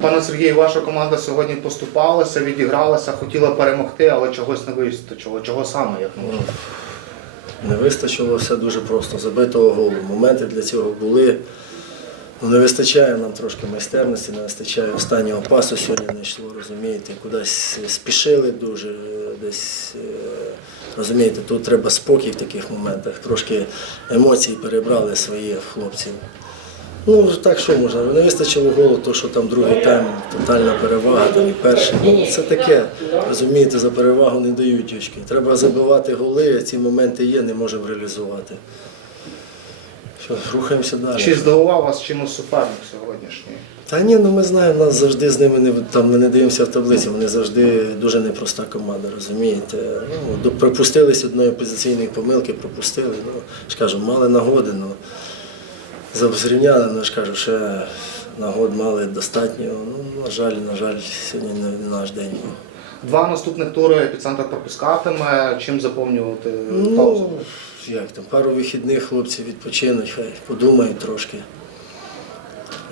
Пане Сергію, ваша команда сьогодні поступалася, відігралася, хотіла перемогти, але чогось не вистачило. Чого саме, як на вашу думку? Не вистачило все дуже просто. Забитого голу. Моменти для цього були. Ну, не вистачає нам трошки майстерності, не вистачає останнього пасу сьогодні не йшло, розумієте, кудись спішили дуже, десь е, розумієте, тут треба спокій в таких моментах. Трошки емоції перебрали свої хлопців. Ну так що можна, не вистачило голу, то що там другий тайм, тотальна перевага, там і перший. Ну це таке. Розумієте, за перевагу не дають очки. Треба забивати голи, а ці моменти є, не можемо реалізувати. Що, рухаємося далі. Чи здивував вас чимось суперник сьогоднішній? Та ні, ну ми знаємо, нас завжди з ними не там ми не дивимося в таблиці. Вони завжди дуже непроста команда, розумієте. Ну, пропустились одної позиційної помилки, пропустили. Ну, ж кажу, мали нагоди, ну зрівняли, ну ж кажу, ще нагод мали достатньо. Ну, на жаль, на жаль, сьогодні не, наш день. Два наступних тури епіцентр пропускатиме. Чим заповнювати паузу? Ну, як там, пару вихідних хлопці відпочинуть, хай подумають трошки.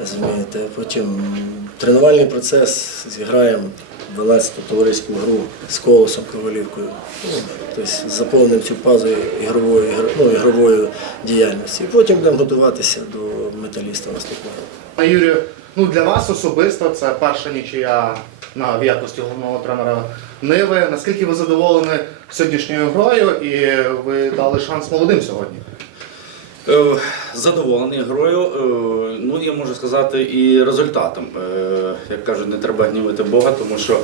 Розумієте, потім тренувальний процес зіграємо 12-ту товариську гру з колосом Ковалівкою. Ну, тобто заповнимо цю пазу ігрової, ігр- ну, ігрової діяльності. І потім будемо готуватися до металіста наступного. Пане Юрію, ну для вас особисто це перша нічия на в якості головного тренера Ниви. Наскільки ви задоволені сьогоднішньою грою і ви дали шанс молодим сьогодні? Е, Задоволений грою, е, ну я можу сказати, і результатом. Е, Як кажуть, не треба гнівити Бога, тому що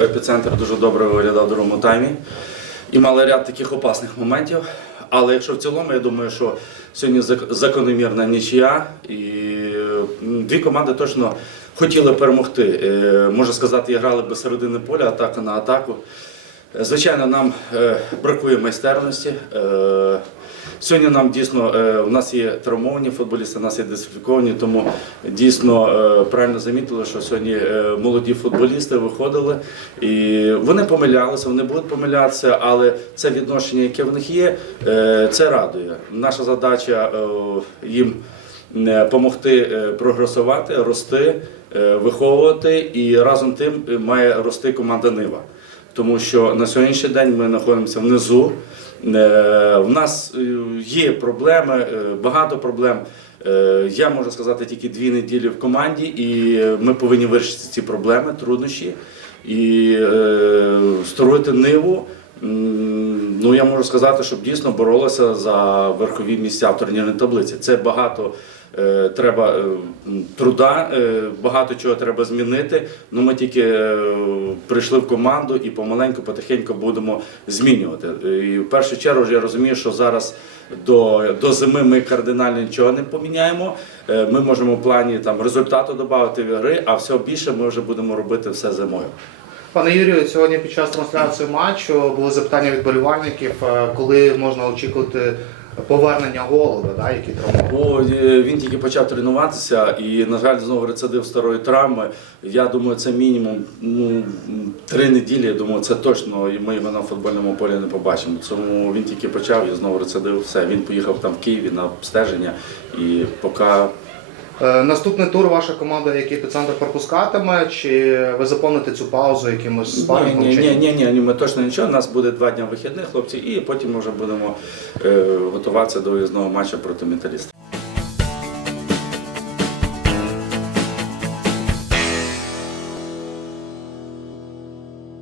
епіцентр дуже добре виглядав в другому таймі і мали ряд таких опасних моментів. Але якщо в цілому, я думаю, що сьогодні закономірна нічия, і дві команди точно хотіли перемогти. Можу сказати, грали без середини поля, атака на атаку. Звичайно, нам е, бракує майстерності. Е, Сьогодні нам дійсно е, у нас є травмовані футболісти, у нас є дисфіковані, тому дійсно правильно замітили, що сьогодні молоді футболісти виходили і вони помилялися, вони будуть помилятися, але це відношення, яке в них є, це радує. Наша задача їм допомогти прогресувати, рости, виховувати і разом тим має рости команда Нива. Тому що на сьогоднішній день ми знаходимося внизу. Е, В нас е, є проблеми, е, багато проблем. Е, Я можу сказати тільки дві неділі в команді, і е, ми повинні вирішити ці проблеми, труднощі і е, створити ниву. Ну, я можу сказати, щоб дійсно боролися за верхові місця в турнірній таблиці. Це багато е, треба е, труда, е, багато чого треба змінити. Ну, ми тільки е, прийшли в команду і помаленьку, потихеньку будемо змінювати. І в першу чергу я розумію, що зараз до, до зими ми кардинально нічого не поміняємо. Е, Ми можемо в плані там результату додати в гри, а все більше ми вже будемо робити все зимою. Пане Юрію, сьогодні під час трансляції матчу були запитання від болівальників, е, коли можна очікувати повернення голода, да, який травмований. Бо е, він тільки почав тренуватися і, на жаль, знову рецидив старої травми. Я думаю, це мінімум ну, три неділі. Я думаю, це точно і ми його на футбольному полі не побачимо. Тому він тільки почав і знову рецидив. Все. Він поїхав там в Києві на обстеження і поки Наступний тур ваша команда, який епіцентр пропускатиме, чи ви заповните цю паузу якимось спаррингом? ні, ні, ні, ні, ні, ми точно нічого. У нас буде два дні вихідних, хлопці, і потім ми вже будемо е, готуватися до виїзного матчу проти металіста.